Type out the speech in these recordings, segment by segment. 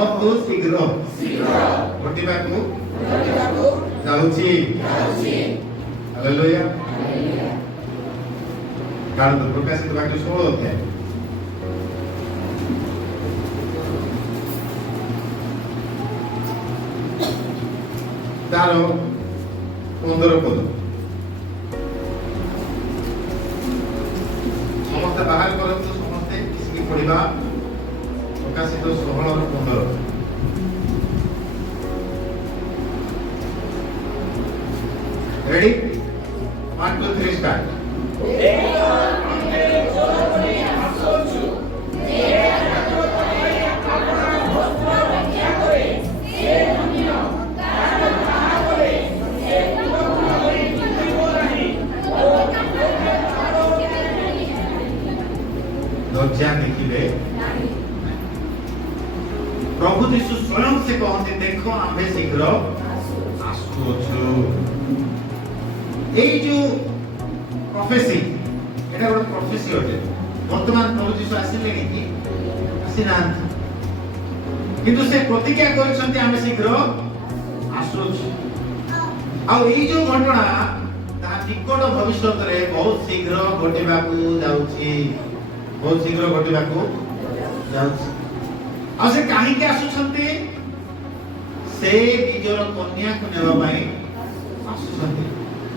बहुत शीघ्र घटिबाकू जाउची हालेलुया। कारण तो प्रकाशित वाक्य 16 अध्याय तार 15 पद समस्त बाहर करंतु समस्ते किसकी पढ़िबा प्रकाशित 16 और 15 रेडी 1 2 3 स्टार्ट। लज्जा देखिए प्रभु यीशु स्वयं से कहते देखो आमे शीघ्र आसुछु। এই যে প্রফেসি এটা একটা প্রফেসি অটে। বর্তমান প্রভু যীশু আসিলে কি আসিনান্তি কিন্তু সে প্রতিজ্ঞা করেছেন আমি শীঘ্র আসুছি। আর এই যে ঘটনা তা নিকট ভবিষ্যତରେ বহুত শীঘ্র ঘটিବାକୁ যাଉଛି ବହୁତ ଶୀଘ୍ର ଘଟିବାକୁ ଯାଉଛି। ଆଉ ସେ କାହିଁକି ଆସୁଛନ୍ତି? ସେ ନିଜର କନ୍ୟାକୁ ନେବା ପାଇଁ ଆସୁଛନ୍ତି।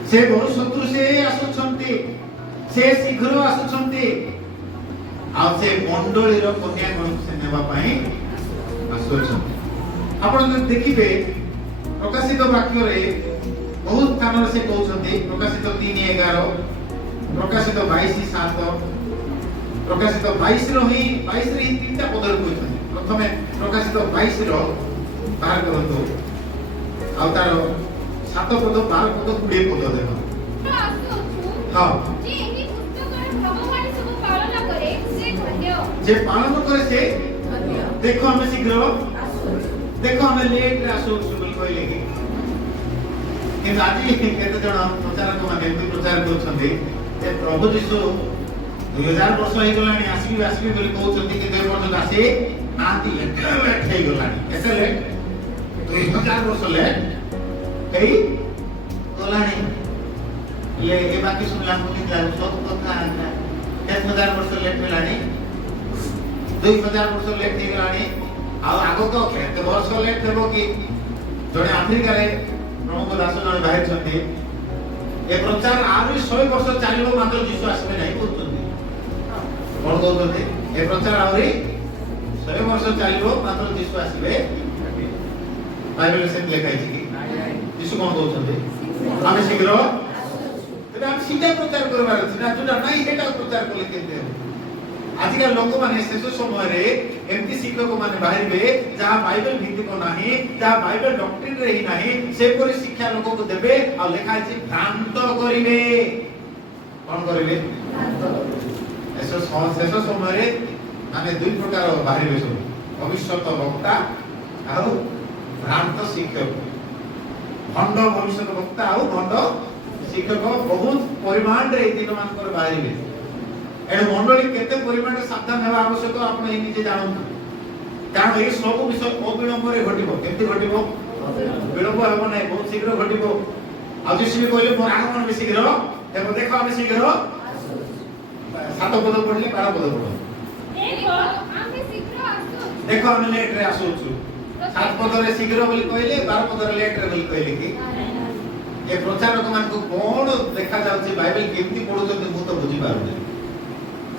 ସେ ଭବିଷ୍ୟତରୁ ସେ ଆସୁଛନ୍ତି, ସେ ଶୀଘ୍ର ଆସୁଛନ୍ତି। ଆଉ ସେ ମଣ୍ଡଳୀର କନ୍ୟାଗଣକୁ ସେ ନେବା ପାଇଁ ଆସୁଛନ୍ତି। ଆପଣ ଯଦି ଦେଖିବେ ପ୍ରକାଶିତ ବାକ୍ୟରେ ବହୁତ ସ୍ଥାନରେ ସେ କହୁଛନ୍ତି ପ୍ରକାଶିତ 3:11 ପ୍ରକାଶିତ 22:7 प्रकाशित 22 रो ही 22 रे तीनटा पद कहउछन। प्रथमे प्रकाशित 22 रो बाहर करंतो आ तार 7 पद 12 पद 20 पद देखो। हां जे एही पुस्तकर भगवान सब पालन करे से धन्य जे पालन करे से धन्य। देखो हमें शीघ्र आसो देखो हमें लेट रे आसो बोल कहले कि कि आज केते जण प्रचारक माने प्रचार करछन्ते जे प्रभु यीशु 2000 वर्ष हो गलानी आसबी बोली कहउछन्ती कि 2 वर्ष आसी नाती एते लेट हे गलानी एते लेट 2000 वर्ष लेट एई गलानी ले ए बाकी सुनला मुनि जाऊ सब कथा 1000 वर्ष लेट गलानी 2000 वर्ष लेट हे गलानी। आ आगो तो केते वर्ष लेट हेबो कि जणे अमेरिका रे प्रमुख दास जणे बाहेर छन्ती ए प्रचार आरो 100 वर्ष चालिबो मात्र यीशु आसबे नाही कहउछन्ती कोन कहउछन्ती ए प्रचार आरो 100 वर्ष चालिबो मात्र यीशु आसबे बाइबल से लिखा है कि यीशु कोन कहउछन्ती आमे शीघ्र तेबे हम सीधा प्रचार करबार अछि ना जोटा नाही हेटा प्रचार करले केते हो। आजिका लोक माने शेष समय रे एमती शिक्षक माने बाहरबे जहा बाइबल भित्तिक नाही जहा बाइबल डॉक्ट्रिन रे ही नाही से परि शिक्षा लोक को देबे आ लिखा अछि भ्रांत करिवे कोन करिवे भ्रांत। शेष समय रे माने दुई प्रकार बाहरबे सब भविष्यत वक्ता आ भ्रांत शिक्षक भंड भविष्यत वक्ता आ भंड शिक्षक बहुत परिमाण रे दिन मान कर बाहरबे। एडे मंडली केते परिमाण सावधान हेबा आवश्यक आपण एही निजे जानू कारण ए सब विषय अविलंब रे घटिबो केते घटिबो विलंब हेबो नै बहुत शीघ्र घटिबो। आ जिसि कहले मोर आगमन बे शीघ्र देखो देखो हम शीघ्र 7 पद पढले 12 पद पढो देखो हम शीघ्र आसु देखो हम लेट रे आसु 7 पद रे शीघ्र बोली कहले 12 पद रे लेट रे बोली कहले कि ए प्रचारक मान को कोन देखा जाउची बाइबल केमती पढुछते मु तो बुझी पारु नै।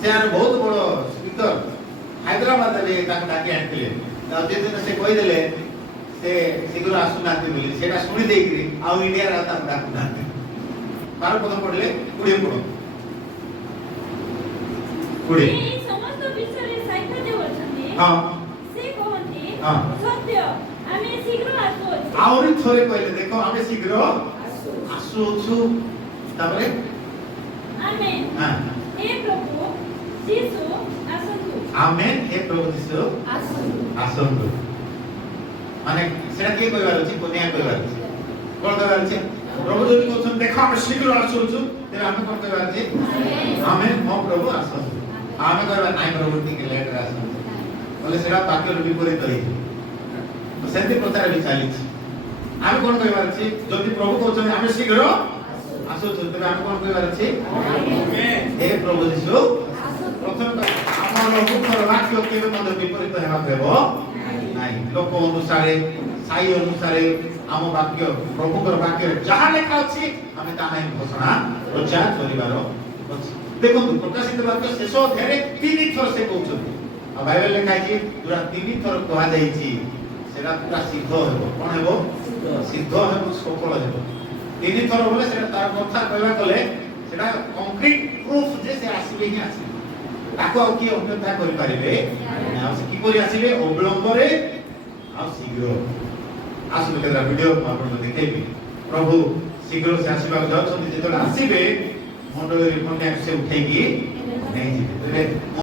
से यार बहुत बड़ स्पीकर हैदराबाद रे ताक डाकी आनथिले त जे दिन से कहि देले से शीघ्र आसु नाते बोली सेटा सुनि देई कि आ इंडिया रा ताक डाकु नाते 12 पद पढले 20 पढो 20 समस्त विषय रे साइको जे होछन्ती हां से कहन्ती हां सत्य आमे शीघ्र आसु आउरी थोरे कहले देखो आमे शीघ्र आसु तापरे आमेन हां हे प्रभु यीशु आसन्तु आमेन हे प्रभु यीशु आसन्तु माने सेटा के कहबार अछि कोनिया कहबार अछि कोन कहबार अछि प्रभु जदि कहछन देखो हम शीघ्र आसुछु ते हम कोन कहबार अछि आमेन हो प्रभु आसन्तु आमे कहबा नाइ प्रभु टिके लेट रे आसन्तु बोले सेटा वाक्य विपरीत होई ପ୍ରଚାର ବି ଚାଲିଛି। ଆମେ କଣ କହିବାର ଅଛି? ଯଦି ପ୍ରଭୁ କହୁଛନ୍ତି ଆମେ ଶୀଘ୍ର ଆସୁଛୁ, ତେବେ ଆମେ କଣ କହିବାର ଅଛି? ହେ ପ୍ରଭୁ ଯୀଶୁ ପ୍ରଥମେ ଆମର ମୁଖର ବାକ୍ୟ କେବେ ମଧ୍ୟ ବିପରୀତ ହେବାକୁ ହେବ ନାହିଁ। ଲୋକ ଅନୁସାରେ, ସାଇ ଅନୁସାରେ ଆମ ବାକ୍ୟ, ପ୍ରଭୁଙ୍କର ବାକ୍ୟରେ ଯାହା ଲେଖା ଅଛି ଆମେ ତାହା ହିଁ ଘୋଷଣା ପ୍ରଚାର କରିବାର ଅଛି। ଦେଖନ୍ତୁ ପ୍ରକାଶିତ ବାକ୍ୟ ଶେଷ ଅଧ୍ୟାୟରେ 3 ଥର ସେ କହୁଛନ୍ତି, ଆଉ ବାଇବେଲ ଲେଖା ହେଇଛି ପୁରା 3 ଥର କୁହାଯାଇଛି ସେଟା ପୁରା ସିଦ୍ଧ ହେବ। କଣ ହେବ? ସିଦ୍ଧ ହେବ, ସଫଳ ହେବ। 3 ଥର ବୋଲେ ସେଟା ତାର କଥା କହିବା ଗଲେ ସେଟା କଂକ୍ରିଟ ପ୍ରୁଫ ଯେ ସେ ଆସିବେ ହିଁ ଆସିବେ, ତାକୁ ଆଉ କିଏ ଅନ୍ୟତା କରିପାରିବେ? ଆଉ ସେ କିପରି ଆସିବେ? ଅବିଳମ୍ବରେ ଆଉ ଶୀଘ୍ର। ଆସିବେ କେତେଟା ଭିଡିଓ ମୁଁ ଆପଣଙ୍କୁ ଦେଖେଇବି। ପ୍ରଭୁ ଶୀଘ୍ର ସେ ଆସିବାକୁ ଯାଉଛନ୍ତି, ଯେତେବେଳେ ଆସିବେ ମଣ୍ଡଳୀରେ କନ୍ୟାକୁ ସେ ଉଠେଇକି ନେଇଯିବେ।